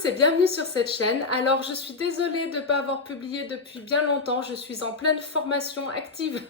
tous et bienvenue sur cette chaîne. Alors je suis désolée de ne pas avoir publié depuis bien longtemps, je suis en pleine formation active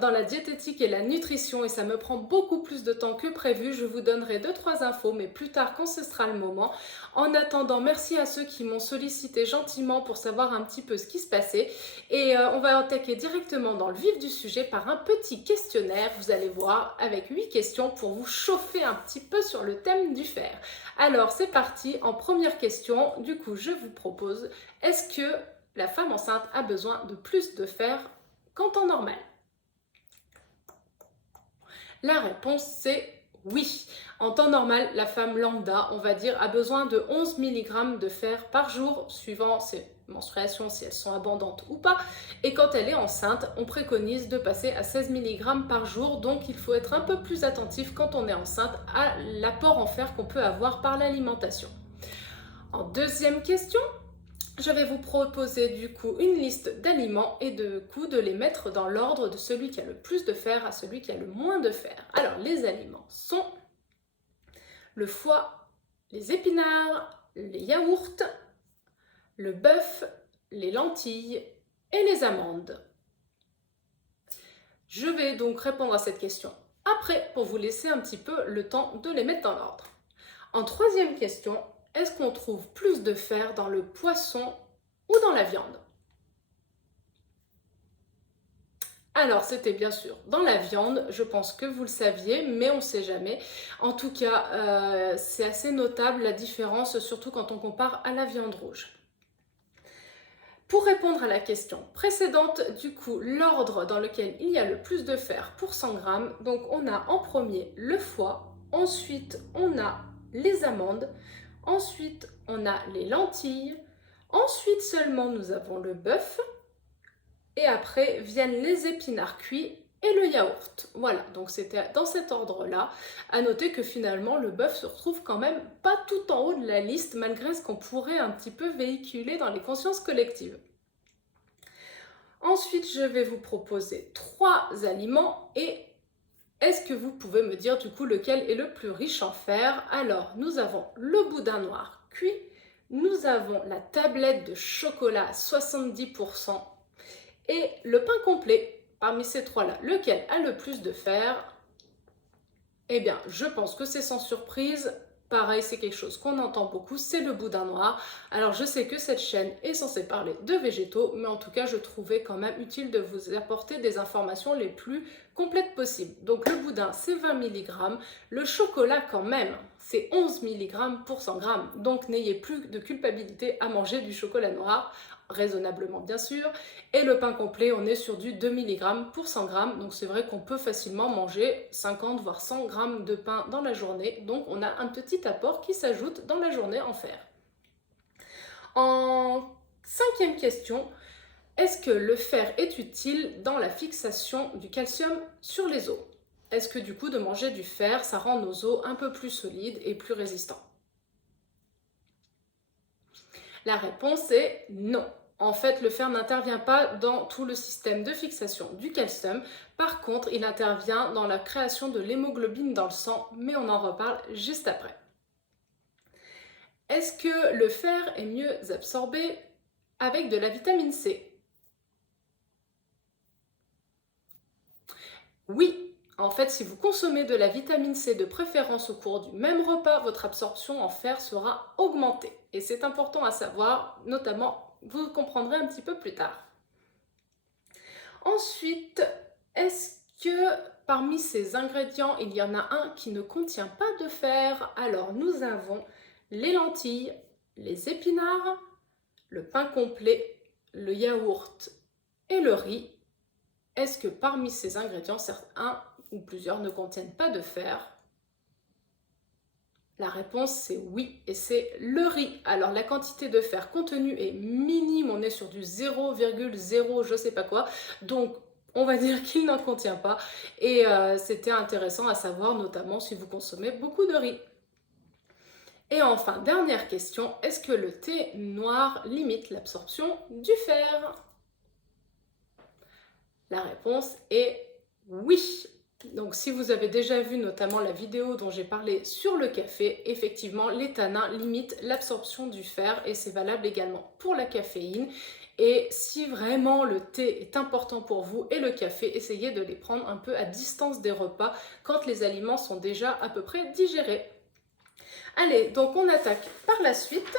dans la diététique et la nutrition et ça me prend beaucoup plus de temps que prévu. Je vous donnerai 2-3 infos mais plus tard quand ce sera le moment. En attendant, merci à ceux qui m'ont sollicité gentiment pour savoir un petit peu ce qui se passait et on va attaquer directement dans le vif du sujet par un petit questionnaire, vous allez voir, avec 8 questions pour vous chauffer un petit peu sur le thème du fer. Alors c'est parti, en première question, du coup je vous propose, est-ce que la femme enceinte a besoin de plus de fer qu'en temps normal? La réponse c'est oui. En temps normal, la femme lambda, on va dire, a besoin de 11 mg de fer par jour, suivant ses menstruations, si elles sont abondantes ou pas. Et quand elle est enceinte, on préconise de passer à 16 mg par jour. Donc il faut être un peu plus attentif quand on est enceinte à l'apport en fer qu'on peut avoir par l'alimentation. En deuxième question, je vais vous proposer du coup une liste d'aliments et de les mettre dans l'ordre de celui qui a le plus de fer à celui qui a le moins de fer. Alors les aliments sont le foie, les épinards, les yaourts, le bœuf, les lentilles et les amandes. Je vais donc répondre à cette question après pour vous laisser un petit peu le temps de les mettre dans l'ordre. En troisième question, est-ce qu'on trouve plus de fer dans le poisson ou dans la viande? Alors, c'était bien sûr dans la viande, je pense que vous le saviez, mais on ne sait jamais. En tout cas, c'est assez notable la différence, surtout quand on compare à la viande rouge. Pour répondre à la question précédente, du coup, l'ordre dans lequel il y a le plus de fer pour 100 g, donc on a en premier le foie, ensuite on a les amandes, ensuite on a les lentilles, ensuite seulement nous avons le bœuf, et après viennent les épinards cuits et le yaourt. Voilà, donc c'était dans cet ordre-là. À noter que finalement le bœuf se retrouve quand même pas tout en haut de la liste malgré ce qu'on pourrait un petit peu véhiculer dans les consciences collectives. Ensuite, je vais vous proposer 3 aliments et est-ce que vous pouvez me dire du coup lequel est le plus riche en fer? Alors, nous avons le boudin noir cuit, nous avons la tablette de chocolat à 70%, et le pain complet, parmi ces trois-là, lequel a le plus de fer? Eh bien, je pense que c'est sans surprise. Pareil, c'est quelque chose qu'on entend beaucoup, c'est le boudin noir. Alors, je sais que cette chaîne est censée parler de végétaux, mais en tout cas, je trouvais quand même utile de vous apporter des informations les plus complètes possibles. Donc, le boudin, c'est 20 mg. Le chocolat, quand même, c'est 11 mg pour 100 g. Donc, n'ayez plus de culpabilité à manger du chocolat noir, raisonnablement bien sûr. Et le pain complet, on est sur du 2 mg pour 100 g. Donc, c'est vrai qu'on peut facilement manger 50 voire 100 g de pain dans la journée. Donc, on a un petit apport qui s'ajoute dans la journée en fer. En cinquième question, est-ce que le fer est utile dans la fixation du calcium sur les os? Est-ce que du coup de manger du fer, ça rend nos os un peu plus solides et plus résistants? La réponse est non. En fait, le fer n'intervient pas dans tout le système de fixation du calcium. Par contre, il intervient dans la création de l'hémoglobine dans le sang, mais on en reparle juste après. Est-ce que le fer est mieux absorbé avec de la vitamine C? Oui, en fait, si vous consommez de la vitamine C de préférence au cours du même repas, votre absorption en fer sera augmentée. Et c'est important à savoir, notamment, vous comprendrez un petit peu plus tard. Ensuite, est-ce que parmi ces ingrédients, il y en a un qui ne contient pas de fer? Alors, nous avons les lentilles, les épinards, le pain complet, le yaourt et le riz. Est-ce que parmi ces ingrédients, certains ou plusieurs ne contiennent pas de fer? La réponse c'est oui, et c'est le riz. Alors la quantité de fer contenue est minime, on est sur du 0,0 je sais pas quoi, donc on va dire qu'il n'en contient pas. Et c'était intéressant à savoir, notamment si vous consommez beaucoup de riz. Et enfin, dernière question, est-ce que le thé noir limite l'absorption du fer? La réponse est oui. Donc si vous avez déjà vu notamment la vidéo dont j'ai parlé sur le café, effectivement les tanins limitent l'absorption du fer et c'est valable également pour la caféine. Et si vraiment le thé est important pour vous et le café, essayez de les prendre un peu à distance des repas quand les aliments sont déjà à peu près digérés. Allez, donc on attaque par la suite.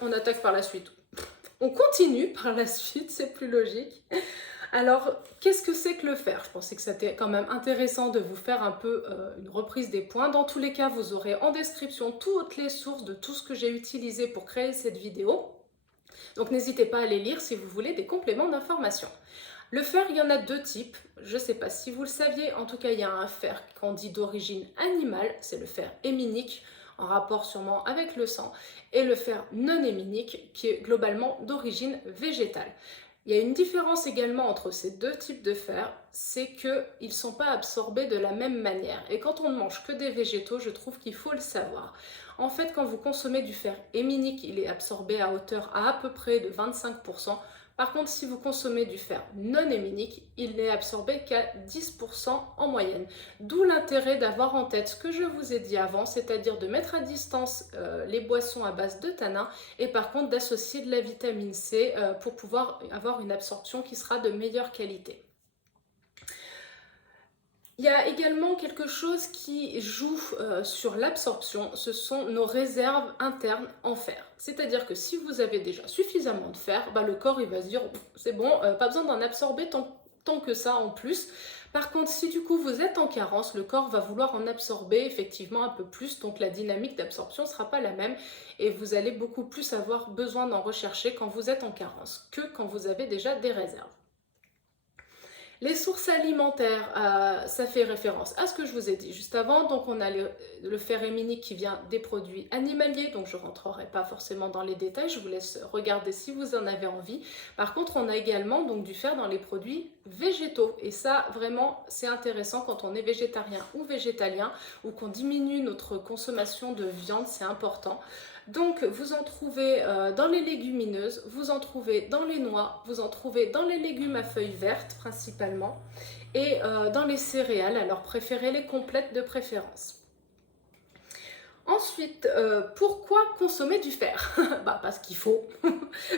On attaque par la suite. On continue par la suite, c'est plus logique. Alors, qu'est-ce que c'est que le fer? Je pensais que c'était quand même intéressant de vous faire un peu une reprise des points. Dans tous les cas, vous aurez en description toutes les sources de tout ce que j'ai utilisé pour créer cette vidéo. Donc, n'hésitez pas à les lire si vous voulez des compléments d'information. Le fer, il y en a deux types. Je ne sais pas si vous le saviez. En tout cas, il y a un fer qu'on dit d'origine animale. C'est le fer héminique, en rapport sûrement avec le sang. Et le fer non héminique, qui est globalement d'origine végétale. Il y a une différence également entre ces deux types de fer, c'est qu'ils ne sont pas absorbés de la même manière. Et quand on ne mange que des végétaux, je trouve qu'il faut le savoir. En fait, quand vous consommez du fer héminique, il est absorbé à hauteur à peu près de 25%. Par contre, si vous consommez du fer non héminique, il n'est absorbé qu'à 10% en moyenne. D'où l'intérêt d'avoir en tête ce que je vous ai dit avant, c'est-à-dire de mettre à distance les boissons à base de tanins et par contre d'associer de la vitamine C pour pouvoir avoir une absorption qui sera de meilleure qualité. Il y a également quelque chose qui joue sur l'absorption, ce sont nos réserves internes en fer. C'est-à-dire que si vous avez déjà suffisamment de fer, le corps il va se dire c'est bon, pas besoin d'en absorber tant que ça en plus. Par contre, si du coup vous êtes en carence, le corps va vouloir en absorber effectivement un peu plus, donc la dynamique d'absorption ne sera pas la même et vous allez beaucoup plus avoir besoin d'en rechercher quand vous êtes en carence que quand vous avez déjà des réserves. Les sources alimentaires, ça fait référence à ce que je vous ai dit juste avant. Donc on a le fer héminique qui vient des produits animaliers, donc je ne rentrerai pas forcément dans les détails, je vous laisse regarder si vous en avez envie. Par contre, on a également donc, du fer dans les produits végétaux. Et ça, vraiment, c'est intéressant quand on est végétarien ou végétalien ou qu'on diminue notre consommation de viande, c'est important. Donc vous en trouvez dans les légumineuses, vous en trouvez dans les noix, vous en trouvez dans les légumes à feuilles vertes principalement et dans les céréales, alors préférez les complètes de préférence. Ensuite, pourquoi consommer du fer? Parce qu'il faut,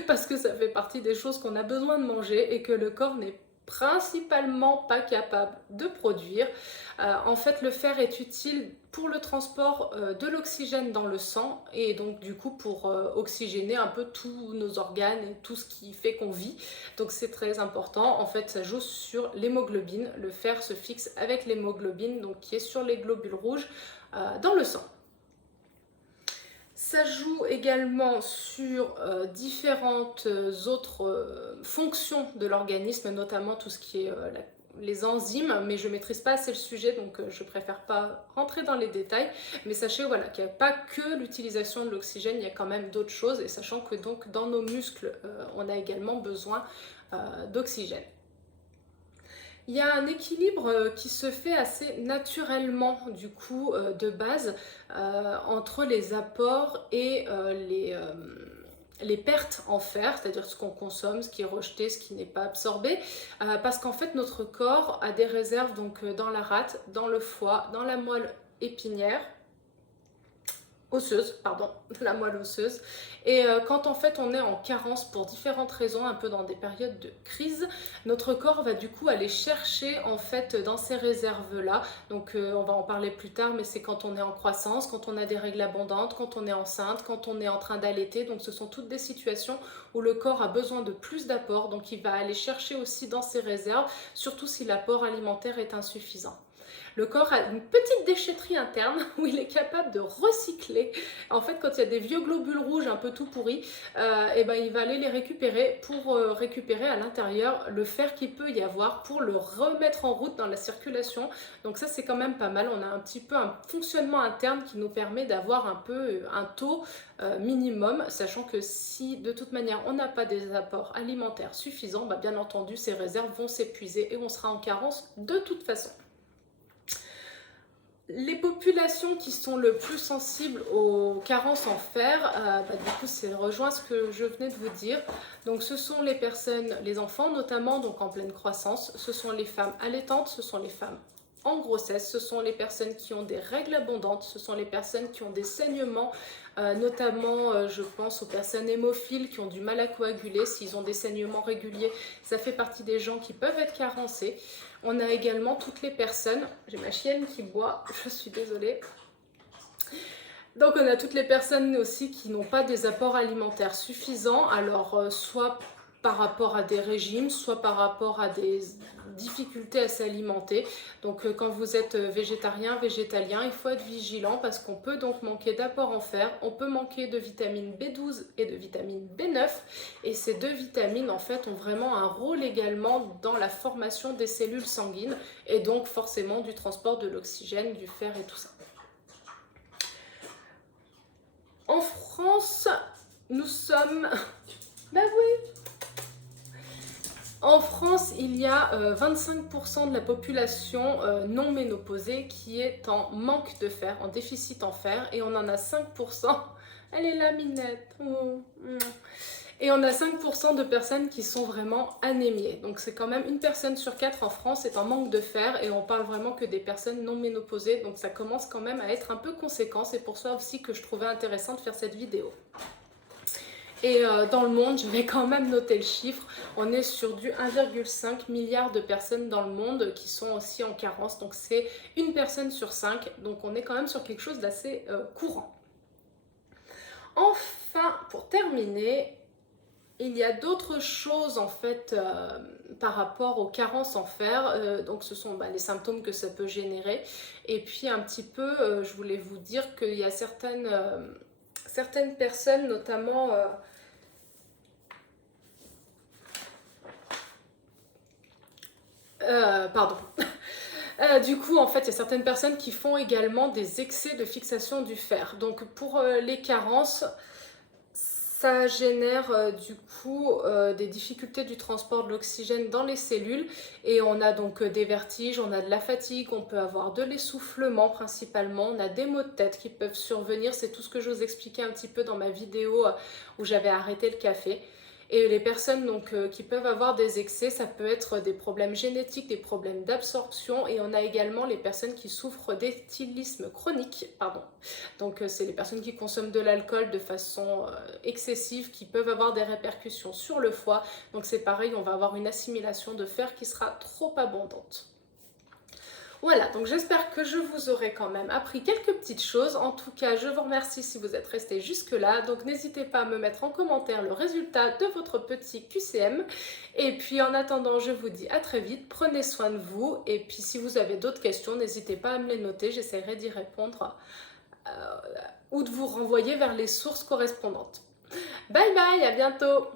parce que ça fait partie des choses qu'on a besoin de manger et que le corps n'est principalement pas capable de produire. En fait, le fer est utile pour le transport de l'oxygène dans le sang et donc du coup pour oxygéner un peu tous nos organes et tout ce qui fait qu'on vit. Donc c'est très important. En fait, ça joue sur l'hémoglobine. Le fer se fixe avec l'hémoglobine, donc qui est sur les globules rouges dans le sang. Ça joue également sur différentes autres fonctions de l'organisme, notamment tout ce qui est les enzymes, mais je ne maîtrise pas assez le sujet, donc je préfère pas rentrer dans les détails. Mais sachez voilà, qu'il n'y a pas que l'utilisation de l'oxygène, il y a quand même d'autres choses, et sachant que donc, dans nos muscles, on a également besoin d'oxygène. Il y a un équilibre qui se fait assez naturellement du coup de base entre les apports et les pertes en fer, c'est-à-dire ce qu'on consomme, ce qui est rejeté, ce qui n'est pas absorbé, parce qu'en fait notre corps a des réserves donc dans la rate, dans le foie, dans la moelle épinière, osseuse, pardon, la moelle osseuse. Et quand en fait on est en carence pour différentes raisons, un peu dans des périodes de crise, notre corps va du coup aller chercher en fait dans ces réserves-là. Donc on va en parler plus tard, mais c'est quand on est en croissance, quand on a des règles abondantes, quand on est enceinte, quand on est en train d'allaiter. Donc ce sont toutes des situations où le corps a besoin de plus d'apport. Donc il va aller chercher aussi dans ses réserves, surtout si l'apport alimentaire est insuffisant. Le corps a une petite déchetterie interne où il est capable de recycler. En fait, quand il y a des vieux globules rouges un peu tout pourris, il va aller les récupérer pour récupérer à l'intérieur le fer qu'il peut y avoir pour le remettre en route dans la circulation. Donc ça, c'est quand même pas mal. On a un petit peu un fonctionnement interne qui nous permet d'avoir un peu un taux minimum, sachant que si de toute manière on n'a pas des apports alimentaires suffisants, bien entendu ces réserves vont s'épuiser et on sera en carence de toute façon. Les populations qui sont le plus sensibles aux carences en fer, du coup, ça rejoint ce que je venais de vous dire. Donc, ce sont les personnes, les enfants notamment, donc en pleine croissance. Ce sont les femmes allaitantes, ce sont les femmes en grossesse, ce sont les personnes qui ont des règles abondantes, ce sont les personnes qui ont des saignements, notamment je pense aux personnes hémophiles qui ont du mal à coaguler, s'ils ont des saignements réguliers, ça fait partie des gens qui peuvent être carencés. On a également toutes les personnes, j'ai ma chienne qui boit, je suis désolée. Donc on a toutes les personnes aussi qui n'ont pas des apports alimentaires suffisants, alors soit par rapport à des régimes, soit par rapport à des difficultés à s'alimenter. Donc quand vous êtes végétarien, végétalien, il faut être vigilant parce qu'on peut donc manquer d'apports en fer, on peut manquer de vitamine B12 et de vitamine B9 et ces deux vitamines en fait ont vraiment un rôle également dans la formation des cellules sanguines et donc forcément du transport de l'oxygène, du fer et tout ça. En France, nous sommes... Ben oui. En France, il y a 25% de la population non ménopausée qui est en manque de fer, en déficit en fer, et on en a 5%. Elle est là, Minette. Oh. Et on a 5% de personnes qui sont vraiment anémiées. Donc c'est quand même 1 personne sur 4 en France est en manque de fer et on parle vraiment que des personnes non ménopausées. Donc ça commence quand même à être un peu conséquent. C'est pour ça aussi que je trouvais intéressant de faire cette vidéo. Et dans le monde, je vais quand même noter le chiffre, on est sur du 1,5 milliard de personnes dans le monde qui sont aussi en carence. Donc c'est 1 personne sur 5. Donc on est quand même sur quelque chose d'assez courant. Enfin, pour terminer... Il y a d'autres choses en fait par rapport aux carences en fer, donc ce sont les symptômes que ça peut générer et puis un petit peu je voulais vous dire qu'il y a certaines personnes notamment pardon. Du coup, en fait, il y a certaines personnes qui font également des excès de fixation du fer. Donc pour les carences, ça génère du coup des difficultés du transport de l'oxygène dans les cellules et on a donc des vertiges, on a de la fatigue, on peut avoir de l'essoufflement principalement, on a des maux de tête qui peuvent survenir, c'est tout ce que je vous expliquais un petit peu dans ma vidéo où j'avais arrêté le café. Et les personnes donc, qui peuvent avoir des excès, ça peut être des problèmes génétiques, des problèmes d'absorption et on a également les personnes qui souffrent d'éthylisme chronique, pardon. Donc c'est les personnes qui consomment de l'alcool de façon excessive qui peuvent avoir des répercussions sur le foie. Donc c'est pareil, on va avoir une assimilation de fer qui sera trop abondante. Voilà, donc j'espère que je vous aurai quand même appris quelques petites choses. En tout cas, je vous remercie si vous êtes restés jusque-là. Donc n'hésitez pas à me mettre en commentaire le résultat de votre petit QCM. Et puis en attendant, je vous dis à très vite. Prenez soin de vous. Et puis si vous avez d'autres questions, n'hésitez pas à me les noter. J'essaierai d'y répondre ou de vous renvoyer vers les sources correspondantes. Bye bye, à bientôt!